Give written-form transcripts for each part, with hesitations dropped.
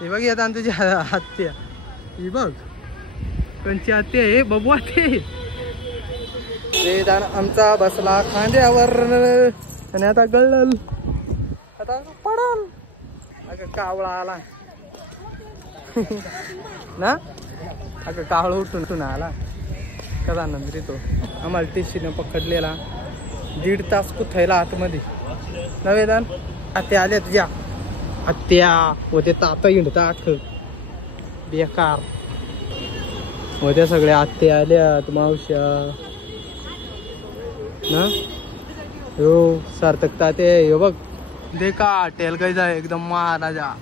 हे बघ येत आणि तुझी हत्या ही बघ कोणची हत्या आहे बबू ते वेदान आमचा बसला खांद्यावर आणि आता गळल आता पडल अगं कावळा आला ना अगं कावळा उठून आला कसा नंतरी तो आम्हाला टिशीनं पकडलेला 1.5 तास कुथायला आतमध्ये ना वेदान आत्या आल्या तुझ्या आत्या होते ताता हिंडता अख्ख बेकार होत्या सगळ्या आत्या आल्यात मावश्या ना हो सार्थकता ते हो बघ देखा टेल काय जाय एकदम महाराजा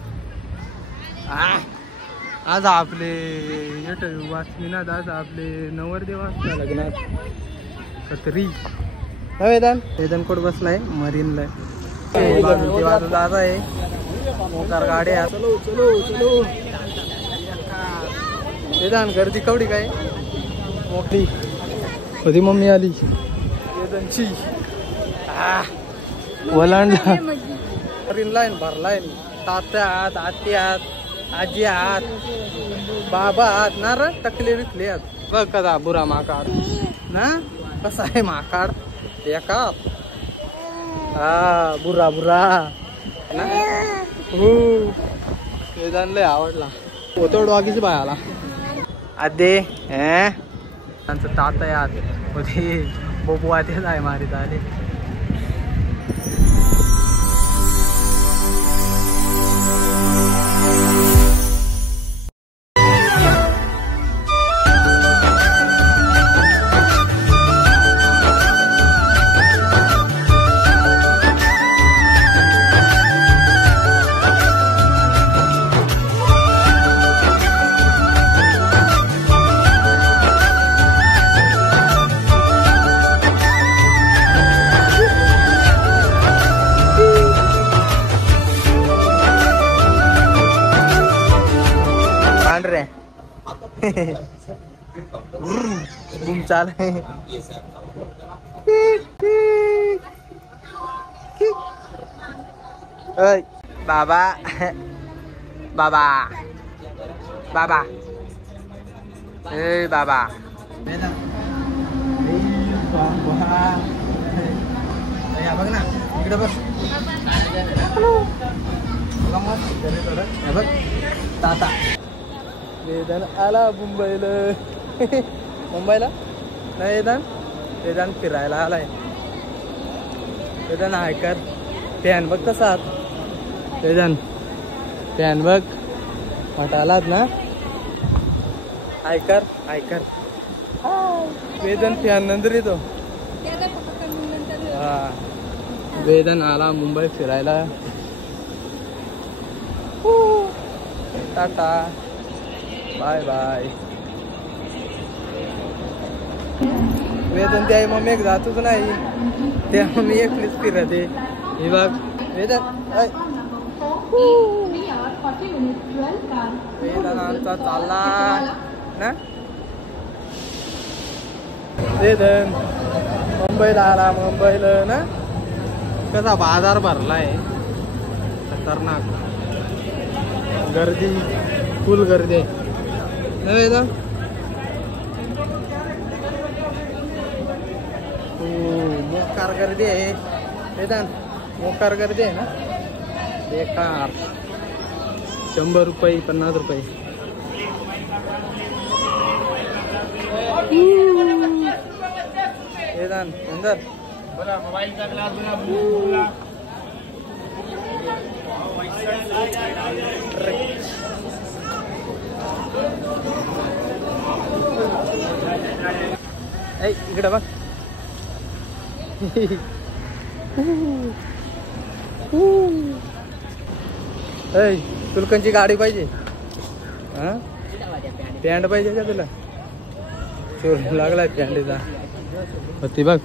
आज आपले वाचमीनाथ आज आपले नवरदेव असता लग्नात कतरी वेदन कोट बसलाय मरीनला बाजूला आज आहे मोकार गाड्या चलो चलो चलो वेदान गर्दी कवडी काय मोकळी कधी मम्मी आली वेदनची वलांडला मरीनला भरलाय तात्या आत आत्या आत आजी आत बाबा आत ना र टकले विकले आत बघ कदा बुरा माकाड ना कसा आहे माकाड बेकार बुरा बुरा ना हो वेदान लय आवडला होतो डॉगीच बाय आला आदे त्यांचं ताता याद होते बबू आतेच आहे मारीत आले घूम चाल बाबा बाबा बाबा ए बाबा बघ ना इकडे बस बघ ताता वेदान आला मुंबईला मुंबईला नाही वेदान फिरायला आलाय वेदान हायकर फॅन बघ कसा आहात वेदान फॅन बघ म्हटालात ना हायकर हायकर वेदन फॅन नंतर येतो हा वेदन आला मुंबई फिरायला टाटा बाय बाय वेदन त्या मम्मी एक जातच नाही त्या मम्मी एकलीच फिरते हे बघ वेदन वेदन आमचा चालला ना वेदन मुंबईला आला मुंबईला ना कसा बाजार भरलाय खतरनाक गर्दी फुल गर्दी आहे वेदन मोकार गर्दी आहे वेदन मोकार गर्दी आहे ना बेकार 100 रुपये 50 रुपये वेदन अंदर बोला मोबाइल का ग्लास बोला इकडे बघ तुलकनची गाडी पाहिजे हा पॅन्ट पाहिजे का तुला चोर लागलाय पॅन्टचा होती बघ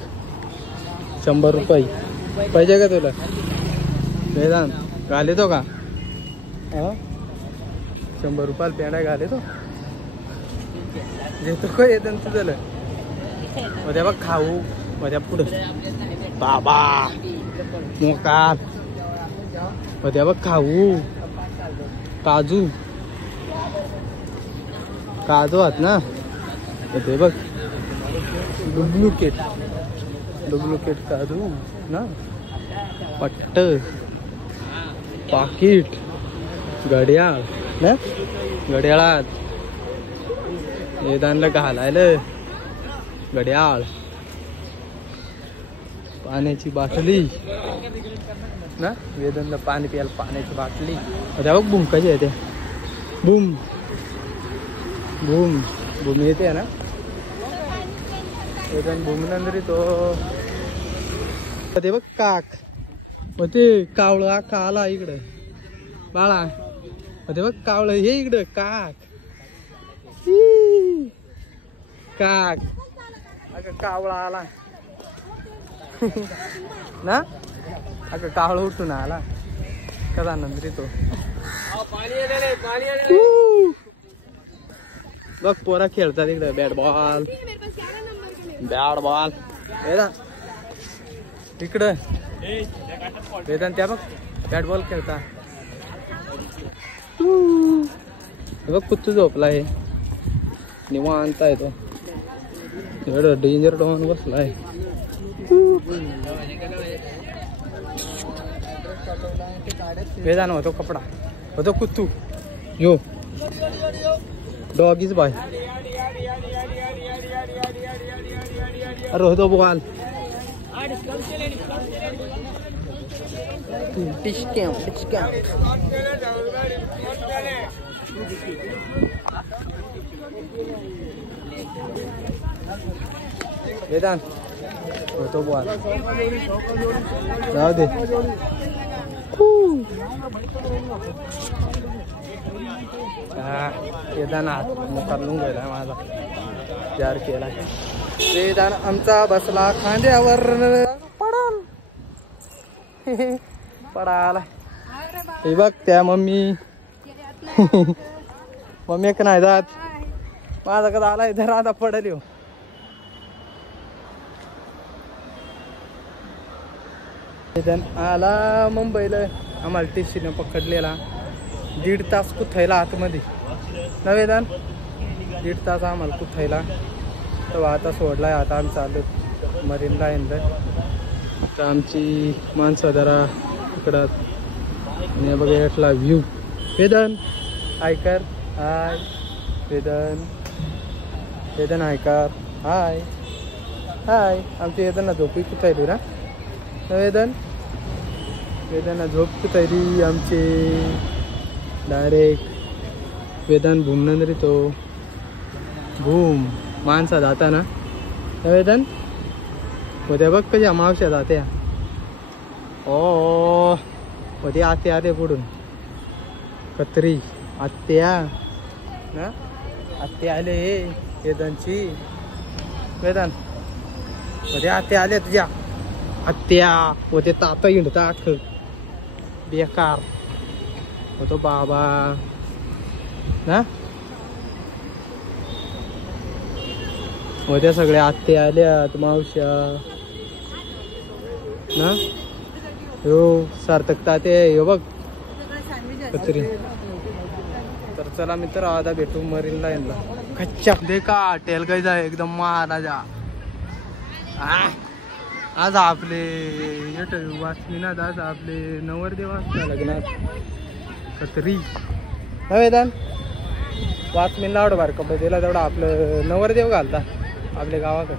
100 रुपये पाहिजे का तुला वेदांत घालितो का 100 रुपयाला पॅन्ट घालितो घेतो का येतं तुझं उद्या बघ खाऊ उद्या पुढं बाबा मोकार उद्या बघ खाऊ काजू काजू आहात ना ते बघ डुप्लिकेट काजू ना पट्ट पाकिट घड्याळ ना घड्याळात वेदांना घालायला घड्याळ पाण्याची बाटली ना वेदांना पाणी प्यायला पाण्याची बाटली त्या बघ बूम कशी येते बूम बूम बूम येते ना वेदांत बूम नंतर तो ते बघ काक मग ते कावळं का आला इकडं बाळा मग ते बघ कावळं हे इकडं काक काक अगं कावळा आला ना अगं कावळा उठून आला कसा नंतर तो बघ पोरा खेळतात इकडे बॅट बॉल इकडं वेदांत त्या बघ बॅट बॉल खेळता बघ कुत्तू झोपलाय निवांत आहे तो एवढं डेंजर डॉन बसलाय वेदांत होतो कपडा होतो कुत्तू यो डॉग इज बाय अरे होतो बॉल वेदांत होतो बॉल जाऊ दे केदारनाथ मोकार लुंगायला माझा जार केला वेदांत आमचा बसला खांद्यावर पडाल पडाला हे बघ त्या मम्मी मम्मी एक नाही जात माझा कदा आला इधर आता पडल हो आला मुंबईला आम्हाला टीसीने पकडलेला 1.5 तास कुथायला आतमध्ये नवेदान 1.5 तास आम्हाला कुथायला तर आता सोडलाय आता आम्ही चालू मरीन लाईनला तर आमची माणसं जरा इकडं आणि बघा यातला व्ह्यू वेदन हायकर हाय वेदन हायकर हाय हाय आमची वेदना झोपी कुथायली ना वेदना झोप कुथायली आमचे डायरेक्ट वेदन भूमनंदर तो भूम माणसा जाता ना वेदन उद्या बघ कशा मावश्या जात्या ओ उद्या आत्या आले पुढून कत्री आत्या ना आत्या आले वेदनची वेदन उद्या आत्या आल्या तुझ्या आत्या उद्या ताता हिंडता अख्ख बेकार होतो बाबा ना उद्या सगळ्या आत्या आल्यात मावश्या ना हो सार्थकता ते हो बघ कत्री तर चला मित्र आता भेटू मरीन लाईनला कच्चा दे का टेल काय जाय एकदम महाराजा आज आपले वाचमीनाथ आज आपले नवरदेव असता लग्नात कत्री वेदान वाचमीन लावड बार कपडे दिला तेवढा आपलं नवरदेव घालता आपल्या गावाकडे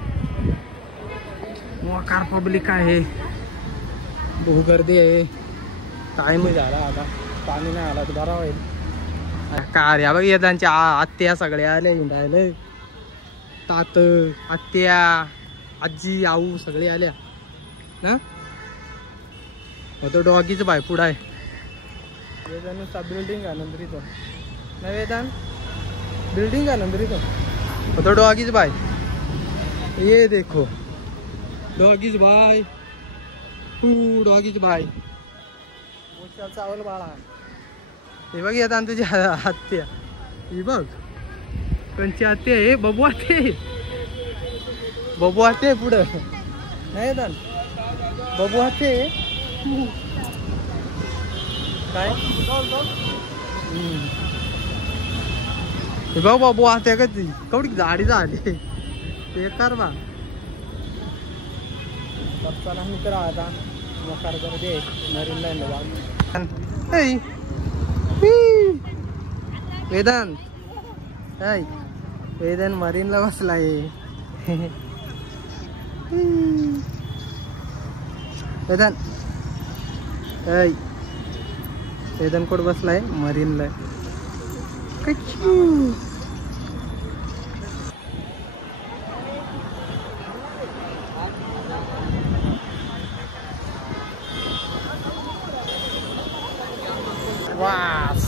मोकार पब्लिक आहे बहु गर्दी आहे टाइम झाला आता पाणी नाही आला तर बरा होईल कार या बघ येतांच्या आत्या सगळ्या आले हिंडायला तात आत्या आजी आऊ सगळे आल्या ना तो डॉगीच बाय पुढं आहे वेदांचा बिल्डिंग आनंद तो ना वेदांत बिल्डिंग आनंद तो डॉगीज बाय ये देखो डॉगीज बाय डॉगीज बाय चावल बाळा हे बघ येतात तुझ्या हत्या ही बघ कोणची हत्या आहे बबू आते पुढं नाही येतात बबू आते काय बघ बाबू आता का ती कवडी झाडी झाली ते कर बा चला मित्र आता मोकार कर दे मरीन लाईन वेदांत वेदांत मरीनला बसलाय वेदांत वेदांत कुठं बसलाय मरीनला वास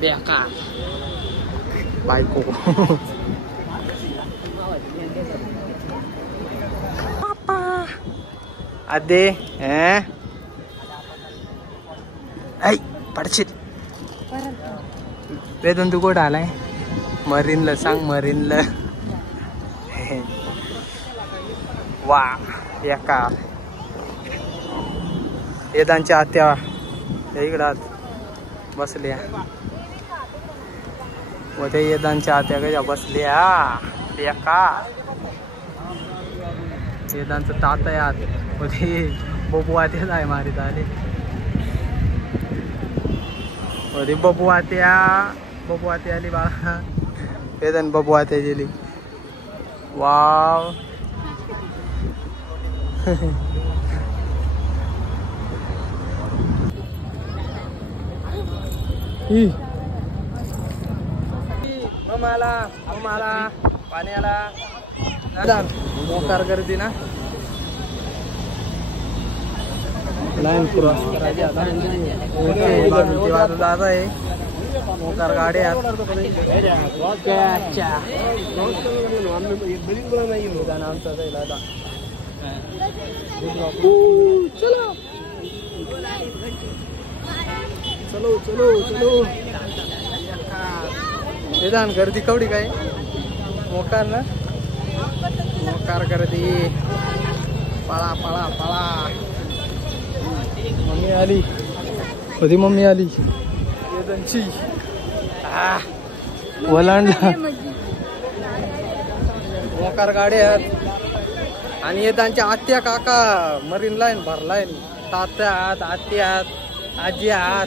बेका बायको पापा आदे ऐ पडशील वेदन तू कुठं आलाय मरीनला सांग मरीनला वा एका वेदांच्या आत्या इकडं बसल्या व ते वेदांच्या आत्या कशा बसल्या एका वेदांचं तात यात व ते बबू आत्याच आहे मारीत आले व ते बबू आत्या आली बाळा वेदन बबू आत्या गेली वाव ममाला पाण्याला मोकार गर्दी ना लाईन क्रॉस करायची आता जात आहे मोकार गाडी आमचा जाईल आता चलो चलो चलो वेदांत गर्दी कवडी काय मोकार ना मोकार गर्दी पळा पळा पळा मम्मी आली कधी मम्मी आली वेदांची ओलांडला मोकार गाड्या आहेत आणि वेदांच्या आत्या काका मरीन लाईन भरलाय तात्या आहात आत्या आहात आजी आहात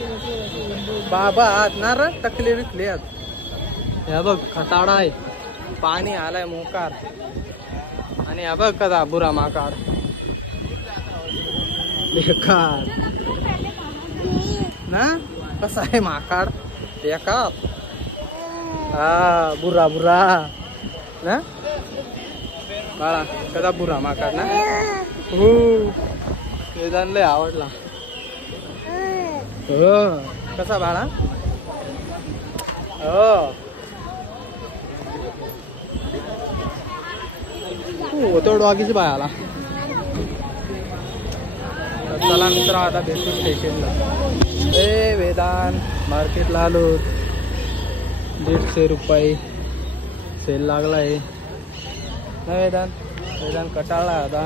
बाबा आहात ना र टकले विकले आहेत हे बघ खताडा आहे पाणी आलाय मोकार आणि हा बघ कदा बुरा माकाड बेकार ना कसा आहे माकाड बेकार हा बुरा बुरा ना बाळा कदा बुरा माकाड ना हो वेदांत लय आवडला हो कसा बाळा हो तो डॉगीच बाळाला चला मित्र आता भेटू स्टेशनला ए वेदांत मार्केटला आलो 150 रुपये सेल लागलाय ना वेदांत कटाळला आता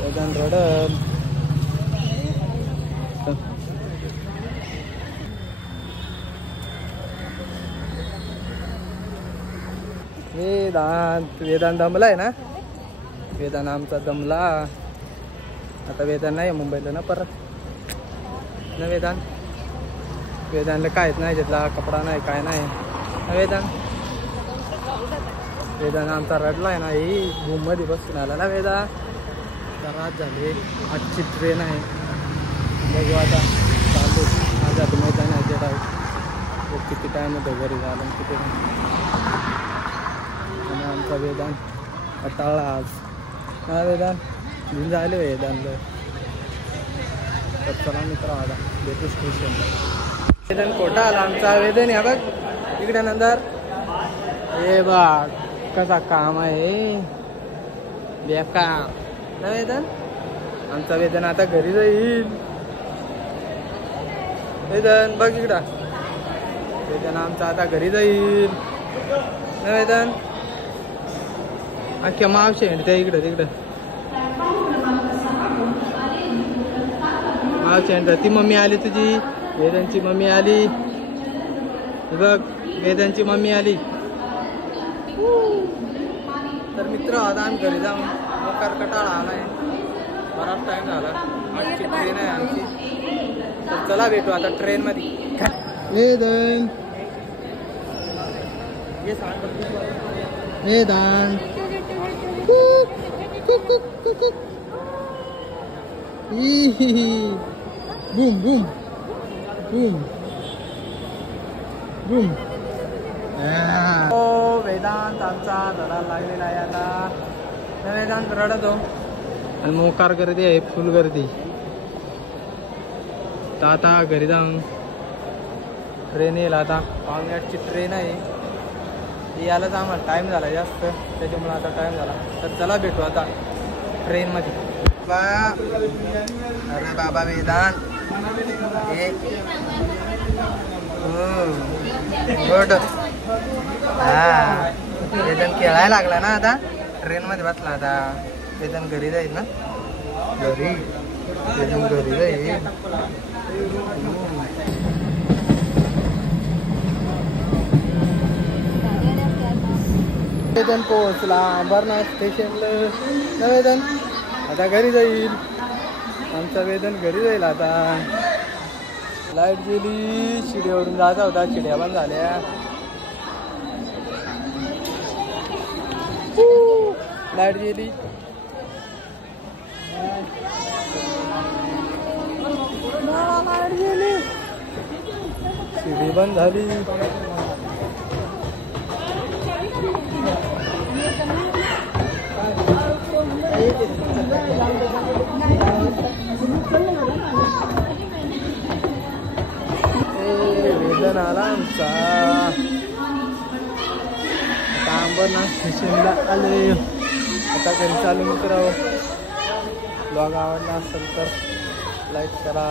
वेदांत रडल वेदांत दमलाय ना वेदांत आमचा दमला आता वेदांत नाही मुंबईला ना परत ना वेदांतला काहीच नाही घेतला कपडा नाही काय नाही ना वेदांत आमचा रडलाय ना ही रूम मध्ये बसून आला ना वेदांत रात झाली 8ची ट्रेन आहे बघू आता चालू आज आता मैदान आहे किती टाइम होतो घरी झालं किती आणि आमचा वेदांत कटाळला आज हा वेदांत घेऊन झाले वेदांत तर चला मित्र आला भेटू स्टेशन वेदांत खोटा आला आमचा वेदन या बघ इकडे नंतर हे बघ कसा काम आहे बेकार ना वेदांत आमचा वेदन आता घरी जाईल वेदन बघ इकडं वेदन आमचा आता घरी जाईल ना वेदांत अख्ख्या मावशी त्या इकडं तिकडं मावशी ती मम्मी आली तुझी वेदांची मम्मी आली हे बघ वेदांची मम्मी आली. तर मित्र आता आम्ही घरी जाऊन मोकार कटाळा आलाय. बराच टाइम झाला. आजची ट्रेन आहे आमची. तर चला भेटू आता ट्रेन मध्ये. वेदन Vedan boom boom boom boom. हो वेदांत आमचा रडायला लागलेला आहे आता. वेदांत रडतो आणि मोकार गर्दी आहे, फुल गर्दी. तर आता घरी जाऊन ट्रेन येईल. आता 5:30ची ट्रेन आहे. यायलाच आम्हाला टाइम झाला जास्त, त्याच्यामुळे आता टाइम झाला. तर चला भेटू आता ट्रेन मध्ये. अरे बाबा वेदांत गुड. हा वेदन खेळायला लागला ना आता. ट्रेन मध्ये बसला आता. वेदन घरी जाईल ना. घरी वेदन घरी जाईल. वेदन पोहोचला अंबरनाथ स्टेशनला. वेदन आता घरी जाईल. आमचा वेदन घरी जाईल आता. लाईट गेली. शिड्यावरून जायचा होता, शिड्या पण झाल्या. लाईट गेली. लाईट गेली. शिडी बंद झाली. वेदन आला आमचा. आता अंबरनाथ स्टेशनला आले. आता घरी चालू मित्रांनो. ब्लॉग आवडला असेल तर लाईक करा.